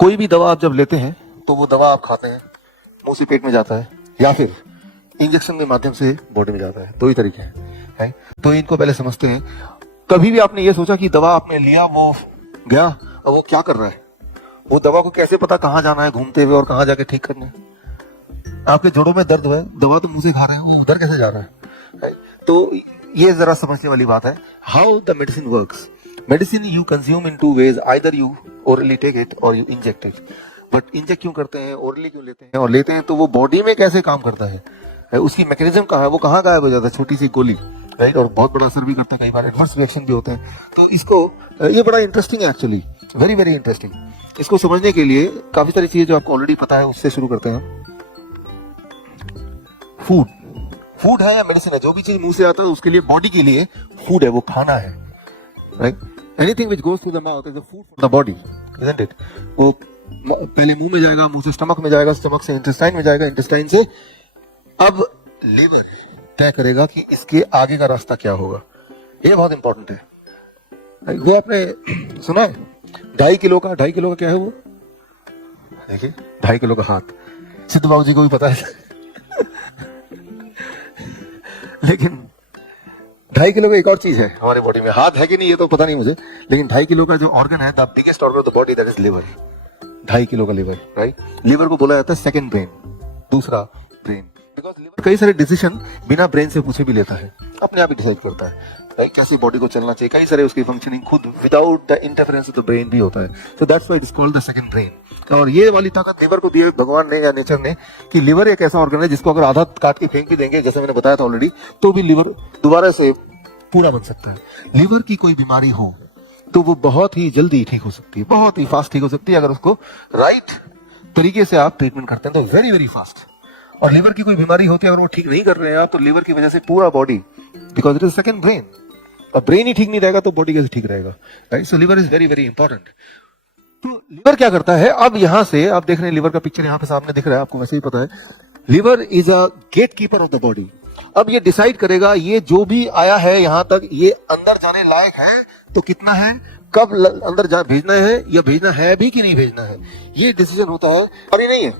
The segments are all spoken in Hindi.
कोई भी दवा आप जब लेते हैं तो वो दवा आप खाते हैं, मुंह से पेट में जाता है या फिर इंजेक्शन के माध्यम से बॉडी में जाता है। दो ही तरीके हैं। तो इनको पहले समझते हैं। कभी भी आपने ये सोचा कि दवा आपने लिया, वो गया, और वो क्या कर रहा है? वो दवा को कैसे पता कहाँ जाना है घूमते हुए और कहाँ जाके ठीक करना है? आपके जोड़ों में दर्द है, दवा तो मुंह से खा रहे हैं, वो उधर कैसे जा रहा है? तो ये जरा समझने वाली बात है। How the medicine works. Medicine you consume in two ways, either you orally take it or you inject it. But inject क्यों करते हैं, ओरली क्यों लेते हैं, और लेते हैं तो वो बॉडी में कैसे काम करता है, उसकी मैकेनिज्म कहाँ है, वो कहाँ गायब हो जाता है? छोटी सी गोली, राइट, और बहुत बड़ा असर भी करता है, कई बार एडवर्स रिएक्शन भी होते हैं। तो इसको ये बड़ा इंटरेस्टिंग है एक्चुअली, वेरी वेरी इंटरेस्टिंग। इसको समझने के लिए काफी सारी चीजें जो आपको ऑलरेडी पता है उससे शुरू करते हैं। फूड, फूड है या मेडिसिन है, जो भी चीज मुंह से आता है उसके लिए, बॉडी के लिए फूड है, वो खाना है, right. Anything which goes through the mouth is a food for the body, isn't it. वो पहले मुंह में जाएगा, मुंह से स्टमक में जाएगा, स्टमक से इंटेस्टाइन में जाएगा, इंटेस्टाइन से अब लिवर तय करेगा कि इसके आगे का रास्ता क्या होगा। ये बहुत इंपॉर्टेंट है। वो आपने सुना है 2.5 किलो का, 2.5 किलो का क्या है वो? देखिए 2.5 किलो का हाथ, सिद्ध बाबू जी को भी पता है लेकिन 2.5 किलो का एक और चीज है हमारे बॉडी में, हाथ है कि नहीं ये तो पता नहीं मुझे, लेकिन 2.5 किलो का जो ऑर्गन है, the biggest organ of the body, that is liver. 2.5 kilo का लिवर, राइट। लिवर को बोला जाता है सेकंड ब्रेन, दूसरा ब्रेन, बिकॉज लिवर कई सारे डिसीजन बिना ब्रेन से पूछे भी लेता है, अपने आप ही डिसाइड करता है, राइट, कैसी बॉडी को चलना चाहिए, कई सारे उसकी फंक्शनिंग खुद without the interference of the brain भी होता है। So that's why it is called the second brain. और ये वाली ताकत लिवर को दी है भगवान ने या नेचर ने, कि लिवर एक ऐसा ऑर्गन है जिसको अगर आधा काट के फेंक भी देंगे, जैसे मैंने बताया था ऑलरेडी, तो भी लिवर दोबारा से पूरा बन सकता है। लिवर की कोई बीमारी हो तो वो बहुत ही जल्दी ठीक हो सकती है, बहुत ही फास्ट ठीक हो सकती है, अगर उसको राइट तरीके से आप ट्रीटमेंट करते हैं तो वेरी वेरी फास्ट। और लिवर की कोई बीमारी होती है अगर वो ठीक नहीं कर रहे हैं आप, तो लिवर की वजह से पूरा body, because it is second brain, और ब्रेन ही ठीक नहीं रहेगा तो बॉडी कैसे ठीक रहेगा, right. So liver is very very important. तो लिवर क्या करता है, अब यहां से आप देख रहे हैं लिवर का पिक्चर यहां पे सामने दिख रहा है, आपको वैसे ही पता है। Liver is a gate keeper of the body. अब ये डिसाइड करेगा ये जो भी आया है यहां तक, ये अंदर जाने लायक है तो कितना है, कब अंदर भेजना है या भेजना है भी कि नहीं भेजना है, ये डिसीजन होता है। और ये नहीं है,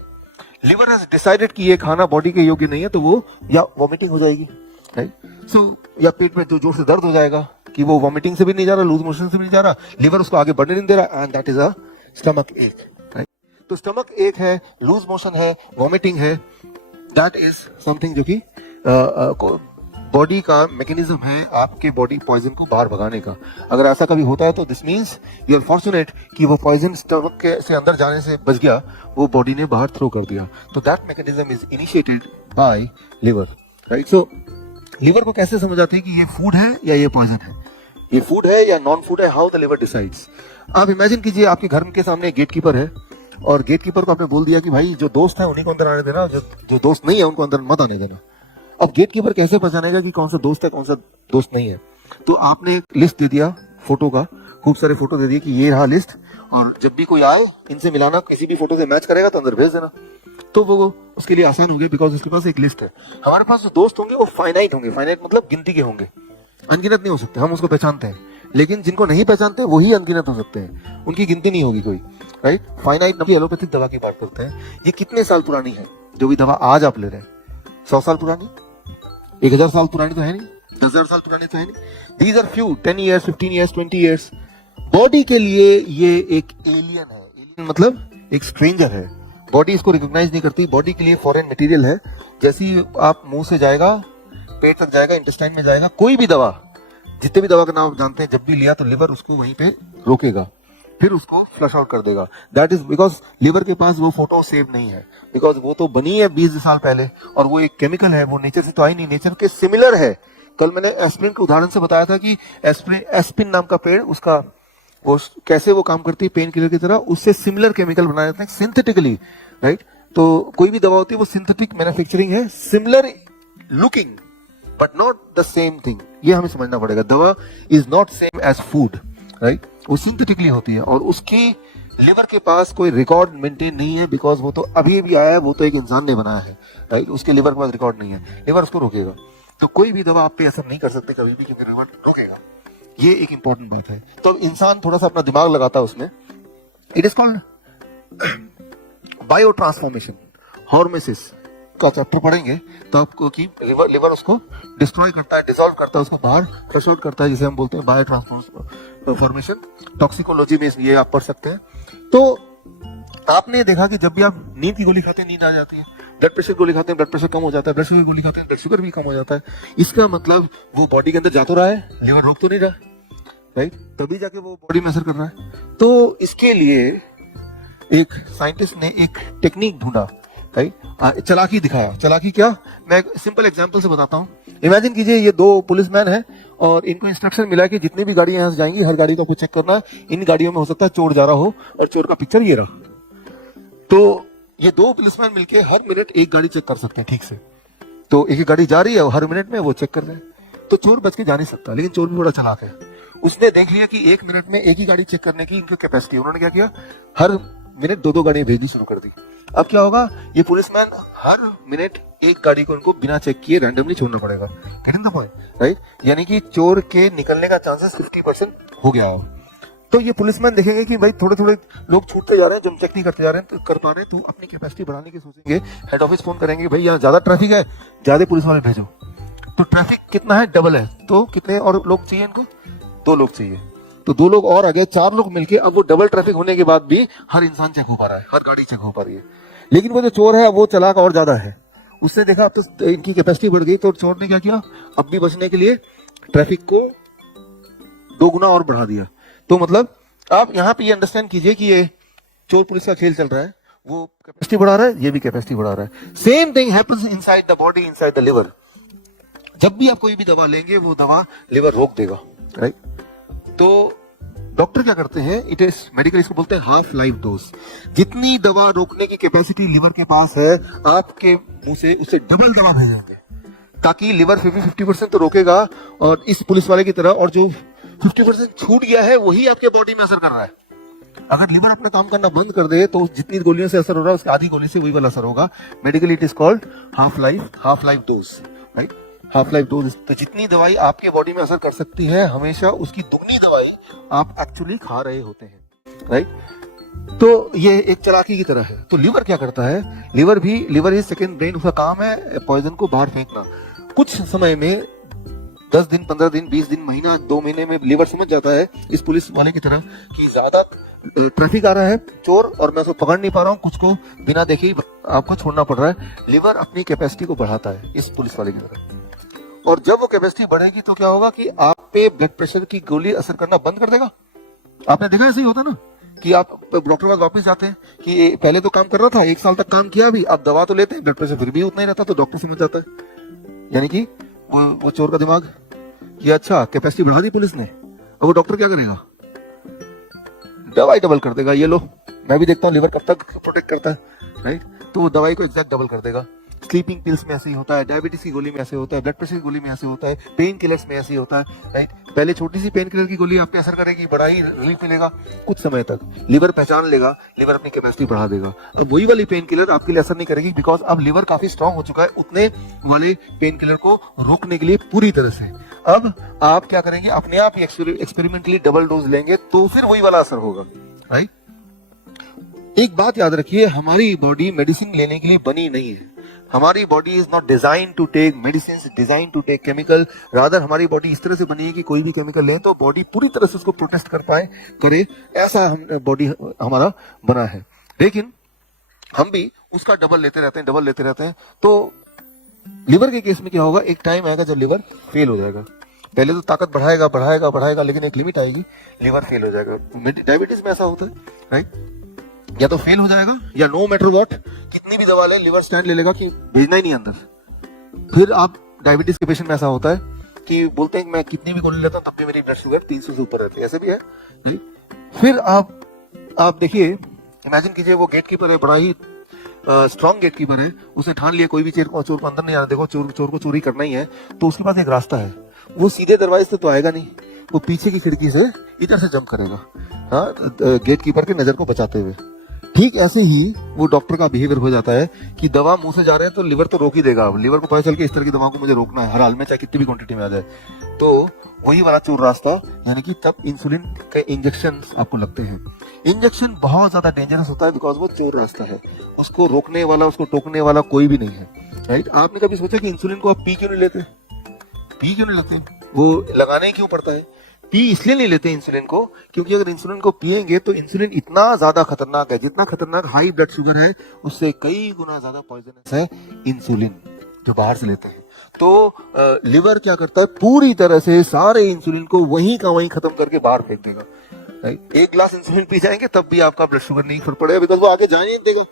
लिवर हैज डिसाइडेड कि ये खाना बॉडी के योग्य नहीं है, तो वो या वॉमिटिंग हो जाएगी, राइट। सो या पेट में जो जोर से दर्द हो जाएगा कि वो वॉमिटिंग से भी नहीं जा रहा, लूज मोशन से भी नहीं जा रहा, लिवर उसको आगे बढ़ने नहीं दे रहा, and that is a stomach एक, राइट। तो स्टमक एक है, लूज मोशन है, वॉमिटिंग है, दैट इज समथिंग जो कि बॉडी का मैकेनिज्म है, आपके बॉडी पॉइजन को बाहर भगाने का। अगर ऐसा कभी होता है तो this means you are fortunate कि वो पॉइजन स्टमक के से अंदर जाने से बच गया, वो बॉडी ने बाहर थ्रो कर दिया। तो that mechanism is initiated by liver, right. So liver को कैसे समझ आते हैं कि ये फूड है या ये पॉइजन है, ये फूड है या नॉन फूड है, हाउ द लिवर डिसाइड्स। आप इमेजिन कीजिए आपके घर के सामने एक गेट कीपर है, और गेट कीपर को आपने बोल दिया कि भाई जो दोस्त है उन्हीं को अंदर आने देना, जो दोस्त नहीं है उनको अंदर मत आने देना। अब गेट कीपर कैसे पहचानेगा कि कौन सा दोस्त है कौन सा दोस्त नहीं है? तो आपने एक लिस्ट दे दिया फोटो का, खूब सारे फोटो दे दिए कि ये रहा लिस्ट, और जब भी कोई आए इनसे मिलाना, किसी भी फोटो से मैच करेगा तो अंदर भेज देना। तो वो उसके लिए आसान हो गया, बिकॉज उसके पास एक लिस्ट है। हमारे पास जो दोस्त होंगे वो फाइनाइट होंगे, फाइनाइट मतलब गिनती के होंगे, अनगिनत नहीं हो सकते, हम उसको पहचानते हैं। लेकिन जिनको नहीं पहचानते वही अनगिनत हो सकते हैं, उनकी गिनती नहीं होगी कोई, राइट। फाइनाइट की एलोपैथिक दवा की बात करते हैं। ये कितने साल पुरानी है जो भी दवा आज आप ले रहे हैं? 100 साल पुरानी, 1000 साल पुरानी तो है नहीं, 10,000 साल पुरानी तो है नहीं। These are few 10 years, 15 years, 20 years. Body के लिए ये एक एलियन है, एलियन मतलब एक स्ट्रेंजर है, बॉडी इसको रिकॉग्नाइज नहीं करती, बॉडी के लिए फॉरेन मटेरियल है। जैसे ही आप मुंह से जाएगा, पेट तक जाएगा, इंटेस्टाइन में जाएगा, कोई भी दवा, जितने भी दवा का नाम आप जानते हैं, जब भी लिया तो लिवर उसको वहीं पे रोकेगा, फिर उसको फ्लश आउट कर देगा। दैट इज बिकॉज लिवर के पास वो फोटो सेव नहीं है, बिकॉज वो तो बनी है 20 साल पहले, और वो एक केमिकल है, वो नेचर से तो आई नहीं, नेचर के सिमिलर है। कल मैंने एस्पिरिन के उदाहरण से बताया था कि एस्पिरिन नाम का पेड़, उसका वो कैसे वो काम करती है पेन किलर की तरह, उससे सिमिलर केमिकल बनाए जाते हैं सिंथेटिकली, राइट। तो कोई भी दवा होती है वो सिंथेटिक मैन्युफैक्चरिंग है, similar looking but not the same thing, ये हमें समझना पड़ेगा। दवा is not same as food, right. वो सिंथेटिकली होती है, और उसकी लिवर के पास कोई रिकॉर्ड मेंटेन नहीं है, बिकॉज वो तो अभी भी आया है, वो तो एक इंसान ने बनाया है, राइट। उसके लिवर के पास रिकॉर्ड नहीं है, लिवर उसको रोकेगा। तो कोई भी दवा आप पे असर नहीं कर सकते कभी भी, क्योंकि लिवर रोकेगा। ये एक इंपॉर्टेंट बात है। तो इंसान थोड़ा सा अपना दिमाग लगाता है उसमें, it is called biotransformation, hormesis का चैप्टर पढ़ेंगे तो आपको कि लिवर उसको डिस्ट्रॉय करता है, डिसॉल्व करता है, उसको बाहर फ्लश आउट करता है, जिसे हम बोलते हैं बायो ट्रांसफॉर्मेशन। टॉक्सिकोलॉजी में ये आप पढ़ सकते हैं। तो आपने देखा कि जब भी आप नींद की गोली खाते हैं नींद आ जाती है, ब्लड प्रेशर गोली खाते हैं ब्लड प्रेशर कम हो जाता है, ब्लड शुगर की गोली खाते हैं ब्लड शुगर भी कम हो जाता है। इसका मतलब वो बॉडी के अंदर जा तो रहा है, लिवर रोक तो नहीं रहा, राइट? तभी जाके वो बॉडी में असर कर रहा है। तो इसके लिए एक साइंटिस्ट ने एक टेक्निक ढूंढा, राइट? चालाकी दिखाया। चालाकी क्या? मैं एक सिंपल एग्जांपल से बताता हूँ। इमेजिन कीजिए ये दो पुलिसमैन हैं और इनको इंस्ट्रक्शन मिला कि जितनी भी गाड़ियां यहाँ से जाएंगी हर गाड़ी को आपको चेक करना है। इन गाड़ियों में हो सकता है चोर जा रहा हो और चोर का पिक्चर ये रहा। तो ये दो पुलिसमैन मिलके हर मिनट एक गाड़ी चेक कर सकते हैं ठीक से। तो एक गाड़ी जा रही है और हर मिनट में वो चेक कर रहे हैं। तो चोर बच के जा नहीं सकता, लेकिन चोर भी बड़ा चालाक है। उसने देख लिया कि एक मिनट में एक ही गाड़ी चेक करने की इनकी कैपेसिटी। उन्होंने क्या किया, हर मिनट दो दो गाड़ियां भेजनी शुरू कर दी। अब क्या होगा, ये पुलिसमैन हर मिनट एक गाड़ी को उनको बिना चेक किए रैंडमली छोड़ना पड़ेगा। Getting the point, right? यानी कि चोर के निकलने का चांसेस 50% हो गया हो। तो ये पुलिसमैन देखेंगे कि भाई थोड़े थोड़े लोग छूटते जा रहे हैं, जो चेक नहीं करते जा रहे हैं, तो कर पा रहे हैं, तो अपनी कैपेसिटी बढ़ाने की सोचेंगे। हेड ऑफिस फोन करेंगे, भाई यहाँ ज्यादा ट्रैफिक है, ज्यादा पुलिस वाले भेजो। तो ट्रैफिक कितना है, डबल है, तो कितने और लोग चाहिए इनको? 2 लोग चाहिए। तो 2 लोग और आ गए, 4 लोग मिलके। अब वो डबल ट्रैफिक होने के बाद भी हर इंसान चेक हो पा रहा है, हर गाड़ी चेक हो पा रही है। लेकिन वो जो चोर है वो चालाक और ज्यादा है। उसने देखा अब तो इनकी कैपेसिटी बढ़ गई, तो चोर ने क्या किया, अब भी बचने के लिए ट्रैफिक को 2 गुना और बढ़ा दिया। तो मतलब आप यहाँ पे ये अंडरस्टैंड कीजिए कि ये चोर पुलिस का खेल चल रहा है। वो कैपेसिटी बढ़ा रहा है, ये भी कैपेसिटी बढ़ा रहा है। Same thing happens inside the body, inside the liver. जब भी आप कोई भी दवा लेंगे वो दवा लिवर रोक देगा, राइट? तो डॉक्टर क्या करते हैं, इट इज मेडिकल, इसको बोलते हैं हाफ लाइफ डोज। जितनी दवा रोकने की कैपेसिटी लिवर के पास है, आपके मुंह से उससे डबल दवा भेजेंगे, ताकि लिवर 50% तो रोकेगा और इस पुलिस वाले की तरह, और जो 50% छूट गया है वही आपके बॉडी में असर कर रहा है। अगर लिवर अपना काम करना बंद कर दे तो जितनी गोलियों से असर हो रहा है उसकी आधी गोली से वही वाला असर होगा। Medically it is called half life dose, right? Half life dose. तो जितनी दवाई आपके बॉडी में असर कर सकती है, हमेशा उसकी दुगनी दवाई आप एक्चुअली खा रहे होते हैं, राइट? तो ये एक चालाकी की तरह है। तो लिवर क्या करता है, लिवर इज सेकंड ब्रेन। उसका काम है पॉइजन को बाहर फेंकना। कुछ समय में 10 दिन, 15 दिन, 20 दिन, महीना, 2 महीने में लिवर समझ जाता है इस पुलिस वाले की तरह कि ज्यादा ट्रैफिक आ रहा है, चोर, और मैं उसको पकड़ नहीं पा रहा हूँ, कुछ को बिना देखे ही आपको छोड़ना पड़ रहा है। लिवर अपनी कैपेसिटी को बढ़ाता है इस पुलिस वाले की तरह। और जब वो कैपेसिटी बढ़ेगी तो क्या होगा कि आप पे ब्लड प्रेशर की गोली असर करना बंद कर देगा। आपने देखा ऐसे ही होता ना कि आप डॉक्टर के पास वापस जाते हैं कि पहले तो काम कर रहा था, 1 साल तक काम किया, अभी आप दवा तो लेते हैं, ब्लड प्रेशर फिर भी उतना ही रहता, तो डॉक्टर समझ जाता है, यानी कि वो चोर का दिमाग ये अच्छा कैपेसिटी बढ़ा दी पुलिस ने। और वो डॉक्टर क्या करेगा, दवाई डबल कर देगा। ये लो, मैं भी देखता हूँ लिवर कब तक प्रोटेक्ट करता है, राइट? तो वो दवाई को एग्जैक्ट डबल कर देगा। स्लीपिंग पिल्स में ऐसे ही होता है, डायबिटीज की गोली में ऐसे होता है, ब्लड प्रेशर की गोली में ऐसे होता है, पेन किलर्स में ऐसे ही होता है, राइट? पहले छोटी सी पेन किलर की गोली आप पे असर करेगी, बड़ा ही रिलीफ मिलेगा, कुछ समय तक लिवर पहचान लेगा, लिवर अपनी कैपेसिटी बढ़ा देगा। अब वही वाली पेन किलर आपके लिए असर नहीं करेगी, बिकॉज अब लिवर काफी स्ट्रांग हो चुका है उतने वाले पेन किलर को रोकने के लिए पूरी तरह से। अब आप क्या करेंगे, अपने आप ही एक्सपेरिमेंटली डबल डोज लेंगे तो फिर वही वाला असर होगा, राइट? एक बात याद रखिए, हमारी बॉडी मेडिसिन लेने के लिए बनी नहीं है। हमारी body is not design to take medicine, design to take chemical. Rather हमारी बॉडी इस तरह से बनी है कि कोई भी केमिकल ले तो बॉडी पूरी तरह से उसको प्रोटेस्ट कर पाए, करे, ऐसा बॉडी हमारा बना है। लेकिन हम भी उसका डबल लेते रहते हैं। तो लिवर के केस में क्या होगा, एक टाइम आएगा जब लिवर फेल हो जाएगा। पहले तो ताकत बढ़ाएगा, लेकिन एक लिमिट आएगी, लिवर फेल हो जाएगा। डायबिटीज में ऐसा होता है, राइट? या तो फेल हो जाएगा, या नो मैटर व्हाट कितनी भी दवा ले, लिवर स्टैंड ले लेगा कि भेजना ही नहीं अंदर। फिर आप डायबिटीज के पेशेंट में ऐसा होता है कि बोलते हैं कि मैं कितनी भी गोली लेता हूँ तब भी मेरी ब्लड शुगर 300 से ऊपर रहती है, ऐसे भी है, राइट? फिर आप देखिए, इमेजिन कीजिए वो गेट कीपर है, बड़ा ही स्ट्रॉन्ग गेट कीपर है, उसने ठान लिया कोई भी चोर को अंदर नहीं आना, देखो चोर को चोरी करना ही है, तो उसके पास एक रास्ता है। वो सीधे दरवाजे से तो आएगा नहीं, वो पीछे की खिड़की से इधर से जंप करेगा, हाँ, गेट कीपर की नजर को बचाते हुए। ठीक ऐसे ही वो डॉक्टर का बिहेवियर हो जाता है कि दवा मुंह से जा रहे हैं तो लिवर तो रोक ही देगा। लिवर को पता चल के इस तरह की दवाओं को मुझे रोकना है हर हाल में, चाहे कितनी भी क्वांटिटी में आ जाए। तो वही वाला चोर रास्ता, यानी कि तब इंसुलिन के इंजेक्शन आपको लगते हैं। इंजेक्शन बहुत ज्यादा डेंजरस होता है बिकॉज वो चोर रास्ता है, उसको रोकने वाला, उसको टोकने वाला कोई भी नहीं है, राइट। आपने कभी सोचा कि इंसुलिन को आप पी क्यों नहीं लेते? पी क्यों नहीं लेते? वो लगाने ही क्यों पड़ता है? पी इसलिए नहीं लेते इंसुलिन को क्योंकि अगर इंसुलिन को पिएंगे तो इंसुलिन इतना ज्यादा खतरनाक है, जितना खतरनाक हाई ब्लड शुगर है उससे कई गुना ज्यादा पॉइजनस है इंसुलिन जो बाहर से लेते हैं। तो लिवर क्या करता है, पूरी तरह से सारे इंसुलिन को वहीं का वहीं खत्म करके बाहर फेंक देगा, राइट। एक ग्लास इंसुलिन पी जाएंगे तब भी आपका ब्लड शुगर नहीं फर्क पड़ेगा बिकॉज वो आगे जाने नहीं देगा।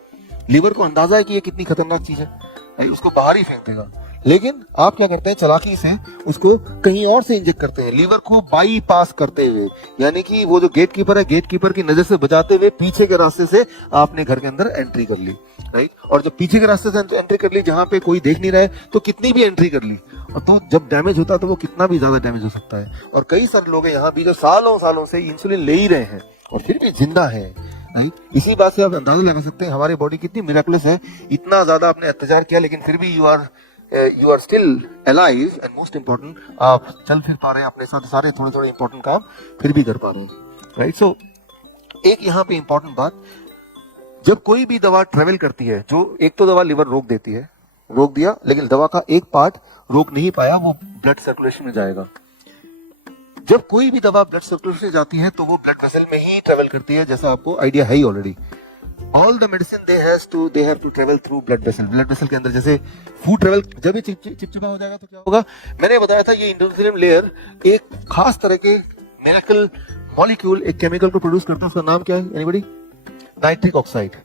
लिवर को अंदाजा है कि ये कितनी खतरनाक चीज है, उसको बाहर ही फेंक देगा। लेकिन आप क्या करते हैं, चालाकी से उसको कहीं और से इंजेक्ट करते हैं, लीवर को बाईपास करते हुए, यानी कि वो जो गेट कीपर है, गेट कीपर की नजर से बचाते हुए पीछे के रास्ते से आपने घर के अंदर एंट्री कर ली, राइट। और जब पीछे के रास्ते से एंट्री कर ली जहां पे कोई देख नहीं रहा है तो कितनी भी एंट्री कर ली, और तो जब डैमेज होता है तो वो कितना भी ज्यादा डैमेज हो सकता है। और कई सारे लोग हैं यहाँ भी जो सालों सालों से इंसुलिन ले ही रहे हैं और फिर भी जिंदा है, राइट। इसी बात से आप अंदाजा लगा सकते हैं हमारी बॉडी कितनी मिरेकलस है। इतना ज्यादा आपने अत्याचार किया लेकिन फिर भी you are still alive, and most important आप चल फिर पा रहे हैं, अपने साथ सारे थोड़े थोड़े इंपॉर्टेंट काम फिर भी कर पा रहे हैं, राइट। सो एक यहाँ पे इंपॉर्टेंट बात, जब कोई भी दवा ट्रेवल करती है, जो एक तो दवा लिवर रोक देती है, रोक दिया, लेकिन दवा का एक पार्ट रोक नहीं पाया, वो ब्लड सर्कुलेशन में जाएगा। जब कोई भी दवा ब्लड सर्कुलेशन में जाती है तो वो ब्लड वेसल में ही ट्रेवल करती है, जैसा आपको आइडिया है ही already. All the medicine they have to travel through blood vessel. Blood vessel के अंदर जैसे फूड ट्रेवल, जब ये चिपचिपा हो जाएगा तो क्या होगा, मैंने बताया था ये एंडोथेलियम लेयर एक खास तरह के मिरेकल मॉलिक्यूल, एक केमिकल को प्रोड्यूस करता है, उसका नाम क्या है anybody? Nitric oxide.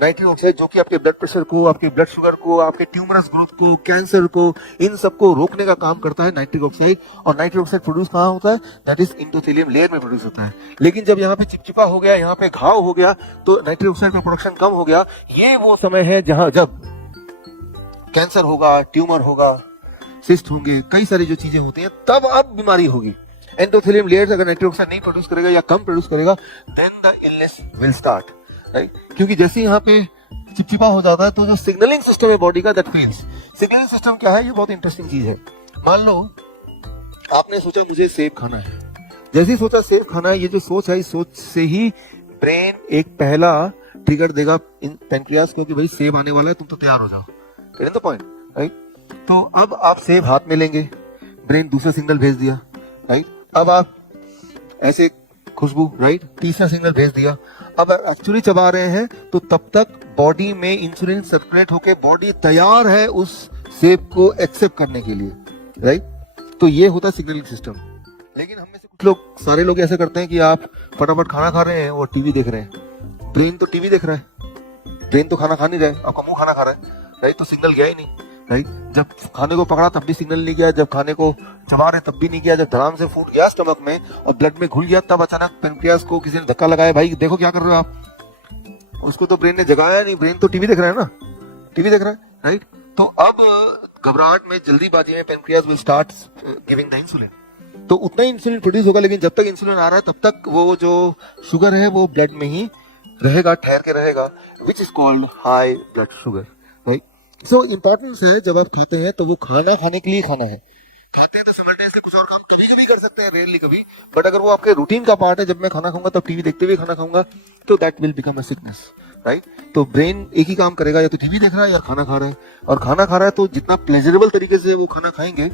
Nitric oxide जो कि आपके ब्लड प्रेशर को, आपके ब्लड शुगर को, आपके ट्यूमरस ग्रोथ को, कैंसर को, इन सबको रोकने का काम करता है नाइट्रिक ऑक्साइड। और नाइट्रिक ऑक्साइड प्रोड्यूस कहाँ होता है? दैट इज एंडोथेलियम लेयर में प्रोड्यूस होता है। लेकिन जब यहाँ पे चिपचिपा हो गया, यहाँ पे घाव हो गया, तो नाइट्रिक ऑक्साइड का प्रोडक्शन कम हो गया। ये वो समय है जहां जब कैंसर होगा, ट्यूमर होगा, सिस्ट होंगे, कई सारी जो चीजें होती हैं, तब अब बीमारी होगी। एंडोथेलियम लेयर अगर नाइट्रिक ऑक्साइड नहीं प्रोड्यूस करेगा या कम प्रोड्यूस करेगा, then the illness will start, right. क्योंकि जैसे यहाँ पे चिपचिपा हो जाता है तो जो सिग्नलिंग सिस्टम है बॉडी का, दैट फेल्स। सिग्नलिंग सिस्टम क्या है? ये बहुत इंटरेस्टिंग चीज है। मान लो आपने सोचा मुझे सेब खाना है, जैसे ही सोचा सेब खाना है, ये जो सोच है, इस सोच से ही ब्रेन एक पहला ट्रिगर देगा इन पेनक्रियास को कि भाई सेब आने वाला है, तुम तो तैयार हो जाओ। Getting the point, right. तो अब आप सेब हाथ में लेंगे, ब्रेन दूसरा सिग्नल भेज दिया, राइट। अब आप ऐसे खुशबू, राइट, तीसरा सिग्नल भेज दिया। अब एक्चुअली चबा रहे हैं तो तब तक बॉडी में इंसुलिन सर्कुलेट होके बॉडी तैयार है उस सेब को एक्सेप्ट करने के लिए, राइट। तो ये होता है सिग्नलिंग सिस्टम। लेकिन हम में से कुछ लोग, सारे लोग ऐसा करते हैं कि आप फटाफट खाना खा रहे हैं और टीवी देख रहे हैं। ब्रेन तो टीवी देख रहा है, ब्रेन तो खाना खा नहीं रहा है, आपका मुंह खाना खा रहा है, राइट। तो सिग्नल गया ही नहीं, राइट। जब खाने को पकड़ा तब भी सिग्नल नहीं गया, जब खाने को चबा रहे तब भी नहीं गया, जब धड़ाम से फूट गया स्टमक में और ब्लड में घुल गया, तब अचानक पेनक्रियास को किसी ने धक्का लगाया, भाई देखो क्या कर रहे हो आप। उसको तो ब्रेन ने जगाया नहीं, ब्रेन तो टीवी देख रहा है ना, टीवी देख रहा है, राइट। तो अब घबराहट में, जल्दीबाजी में pancreas will start giving the insulin. तो उतना ही इंसुलिन प्रोड्यूस होगा, लेकिन जब तक इंसुलिन आ रहा है तब तक वो जो शुगर है वो ब्लड में ही रहेगा, ठहर के रहेगा, which is called high blood sugar, right. So importance है, जब आप खाते हैं तो वो खाना खाने के लिए खाना है। खाते हैं तो समझते कुछ और काम कभी कभी कर सकते हैं, रेयरली कभी, बट अगर वो आपके रूटीन का पार्ट है, जब मैं खाना खाऊंगा तब टीवी देखते हुए खाना खाऊंगा, तो that will become a sickness, right. तो ब्रेन एक ही काम करेगा, या तो टीवी देख रहा है या खाना खा रहा है। और खाना खा रहा है तो जितना प्लेजरेबल तरीके से वो खाना खाएंगे,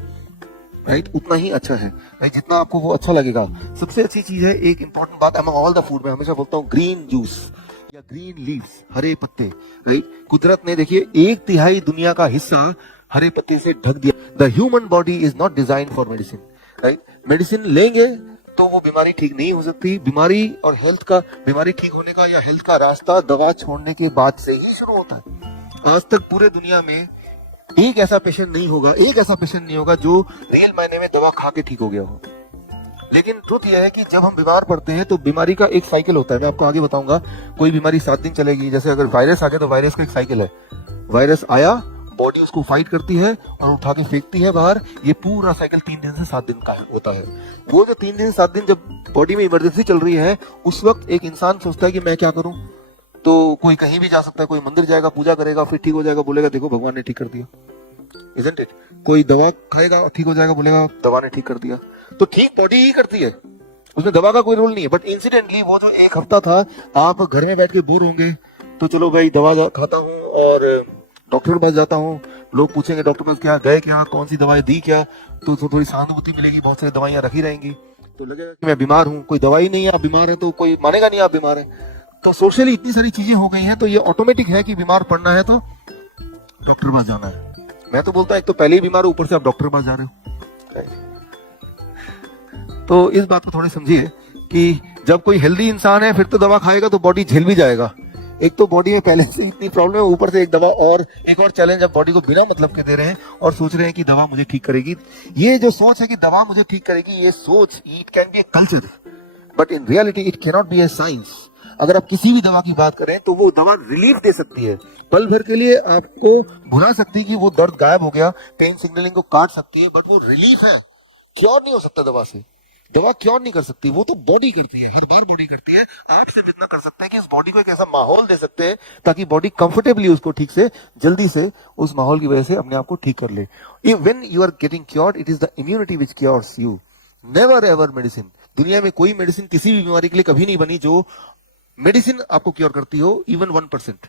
राइट, उतना ही अच्छा है, राइट, जितना आपको वो अच्छा लगेगा। सबसे अच्छी चीज है, एक इंपॉर्टेंट बात अमंग ऑल द फूड, मैं हमेशा बोलता हूँ ग्रीन जूस या ग्रीन लीव्स, हरे पत्ते, राइट। कुदरत ने देखिए 1/3 दुनिया का हिस्सा हरे पत्ते से ढक दिया। The human body is not design for medicine, right. Medicine लेंगे तो वो बीमारी ठीक नहीं हो सकती। बीमारी और हेल्थ का, बीमारी ठीक होने का या हेल्थ का रास्ता दवा छोड़ने के बाद से ही शुरू होता है। आज तक पूरे दुनिया में एक ऐसा पेशेंट नहीं होगा जो रियल मायने में दवा खा के ठीक हो गया हो। लेकिन ट्रुथ यह है कि जब हम बीमार पड़ते हैं तो बीमारी का एक साइकिल होता है। मैं आपको आगे बताऊंगा। कोई बीमारी 7 दिन चलेगी, जैसे अगर वायरस आ गया तो वायरस का एक साइकिल है। वायरस आया, बॉडी उसको फाइट करती है और उठा के फेंकती है बाहर। ये पूरा साइकिल 3 दिन से 7 दिन का होता है। वो जो 3 दिन 7 दिन जब बॉडी में इमरजेंसी चल रही है, उस वक्त एक इंसान सोचता है कि मैं क्या करूं, तो कोई कहीं भी जा सकता है, कोई मंदिर जाएगा, पूजा करेगा, फिर ठीक हो जाएगा, बोलेगा देखो भगवान ने ठीक कर दिया, इजंट इट? कोई दवा खाएगा, ठीक हो जाएगा, बोलेगा दवा ने ठीक कर दिया। तो ठीक बॉडी ही करती है, उसमें दवा का कोई रोल नहीं है। बट इंसिडेंटली वो जो एक हफ्ता था, आप घर में बैठ के बोर होंगे, तो चलो भाई खाता हूँ और डॉक्टर के पास जाता हूँ, लोग पूछेंगे डॉक्टर के पास क्या गए, क्या कौन सी दवाई दी, क्या, तो थोड़ी सहानुभूति मिलेगी, बहुत सारी दवाइयां रखी रहेंगी, तो लगेगा कि मैं बीमार हूँ। कोई दवाई नहीं है, आप बीमार है, तो कोई मानेगा नहीं आप बीमार है। तो सोशली इतनी सारी चीजें हो गई हैं, तो ये ऑटोमेटिक है कि बीमार पड़ना है तो डॉक्टर के पास जाना है। मैं तो बोलता हूँ एक तो पहले ही बीमार हो, ऊपर से आप डॉक्टर के पास जा रहे हो। तो इस बात को थोड़े समझिए कि जब कोई हेल्दी इंसान है, फिर तो दवा खाएगा तो बॉडी झेल भी जाएगा। एक तो बॉडी में पहले से इतनी प्रॉब्लम है, ऊपर से एक दवा और एक और चैलेंज आप बॉडी को बिना मतलब के दे रहे हैं और सोच रहे हैं कि दवा मुझे ठीक करेगी। ये जो सोच है कि दवा मुझे ठीक करेगी, ये सोच it can be a culture, but in reality it can not be A science. अगर आप किसी भी दवा की बात करें तो वो दवा रिलीफ दे सकती है, पल भर के लिए आपको भुला सकती है कि वो दर्द गायब हो गया, पेन सिग्नलिंग को काट सकती है, बट वो रिलीफ है, क्योर नहीं हो सकता दवा से। दवा क्योर नहीं कर सकती, वो तो बॉडी करती है, हर बार बॉडी करती है। आप सिर्फ इतना कर सकते हैं कि उस बॉडी को एक ऐसा माहौल दे सकते हैं ताकि बॉडी कंफर्टेबली उसको ठीक से जल्दी से उस माहौल की वजह से अपने आप को ठीक कर ले। When you are getting cured, it is the immunity which cures you, never ever medicine. दुनिया में कोई मेडिसिन किसी भी बीमारी के लिए कभी नहीं बनी जो मेडिसिन आपको क्योर करती हो, इवन 1%।